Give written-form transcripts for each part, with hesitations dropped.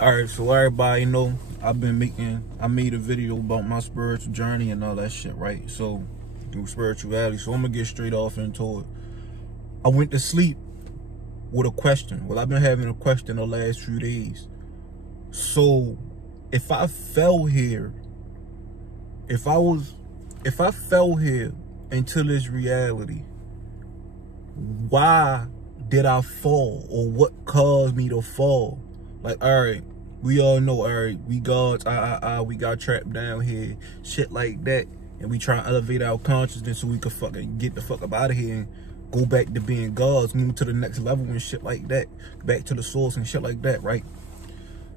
Alright, so everybody know I made a video about my spiritual journey and all that shit, right? So, through spirituality. So I'm gonna get straight off into it. I went to sleep with a question. Well, I've been having a question the last few days. So, if I fell here, if I fell here into this reality, why did I fall? Or what caused me to fall? Like, alright, we all know, alright, we gods, we got trapped down here, shit like that. And we try to elevate our consciousness so we could fucking get the fuck up out of here and go back to being gods, move to the next level and shit like that. Back to the source and shit like that, right?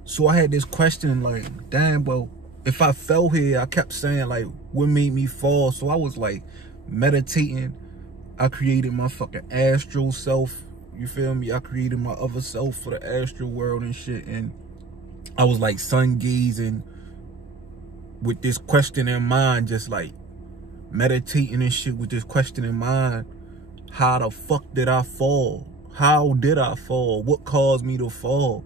So I had this question like, damn, well, if I fell here, I kept saying like, what made me fall? So I was like meditating. I created my fucking astral self. You feel me? I created my other self for the astral world and shit. And I was like sun gazing with this question in mind, just like meditating and shit with this question in mind. How the fuck did I fall? How did I fall? What caused me to fall?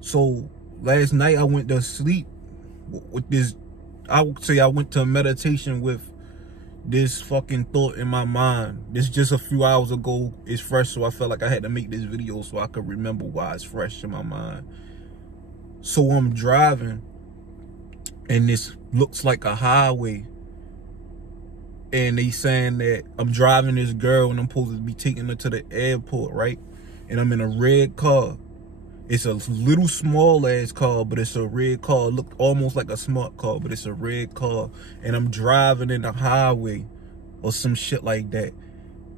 So last night I went to sleep with this, I would say I went to meditation with this fucking thought in my mind. This just a few hours ago. It's fresh, so I felt like I had to make this video so I could remember why it's fresh in my mind. So I'm driving, and this looks like a highway. And they saying that I'm driving this girl and I'm supposed to be taking her to the airport, right? And I'm in a red car. It's a little small ass car, but it's a red car. It looked almost like a smart car, but it's a red car. And I'm driving in the highway or some shit like that.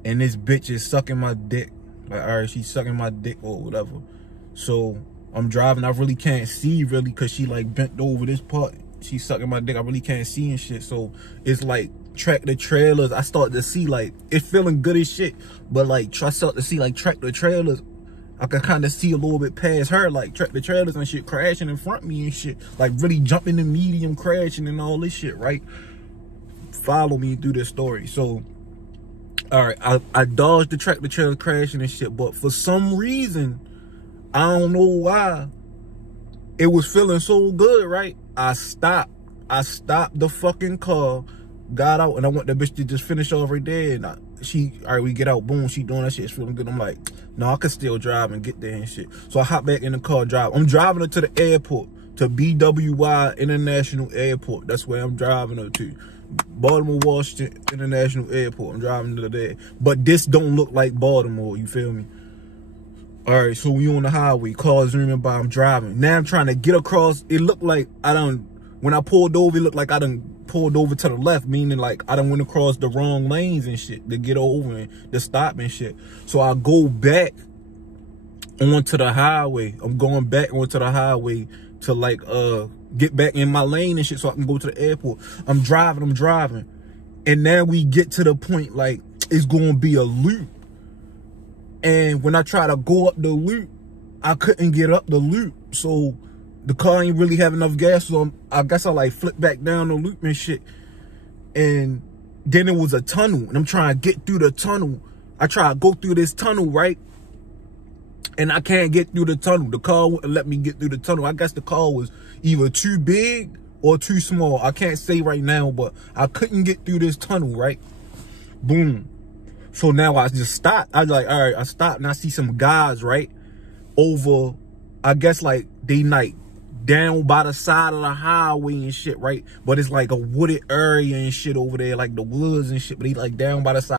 And this bitch is sucking my dick. Like, alright, she's sucking my dick or whatever. So I'm driving. I really can't see really because she like bent over this part. She's sucking my dick. I really can't see and shit. So it's like tractor trailers. I start to see like, it's feeling good as shit. But like, I start to see like tractor trailers. I can kind of see a little bit past her, like tractor trailers and shit crashing in front of me and shit. Like really jumping in medium, crashing and all this shit, right? Follow me through this story. So, all right, I dodged the tractor trailer crashing and shit. But for some reason, I don't know why, it was feeling so good, right? I stopped the fucking car, got out, and I want the bitch to just finish off right there. And all right, we get out, boom, she doing that shit, it's feeling good. I'm like, no, I can still drive and get there and shit. So I hop back in the car, drive. I'm driving her to the airport, to BWI International Airport. That's where I'm driving her to. Baltimore, Washington International Airport. I'm driving to there. But this don't look like Baltimore, you feel me? All right, so we on the highway, cars zooming by, I'm driving. Now I'm trying to get across. It looked like when I pulled over, it looked like I done pulled over to the left, meaning like I done went across the wrong lanes and shit to get over and to stop and shit. So I go back onto the highway. I'm going back onto the highway to like get back in my lane and shit so I can go to the airport. I'm driving. And now we get to the point like it's gonna be a loop. And when I try to go up the loop, I couldn't get up the loop. So the car ain't really have enough gas, so I guess I like flipped back down the loop and shit. And then it was a tunnel, and I'm trying to get through the tunnel. I try to go through this tunnel, right? And I can't get through the tunnel. The car wouldn't let me get through the tunnel. I guess the car was either too big or too small. I can't say right now, but I couldn't get through this tunnel, right? Boom. So now I just stopped. I was like, all right, I stopped, and I see some guys, right? Over, I guess like they like down by the side of the highway and shit, right? But it's like a wooded area and shit over there, like the woods and shit, but he like down by the side.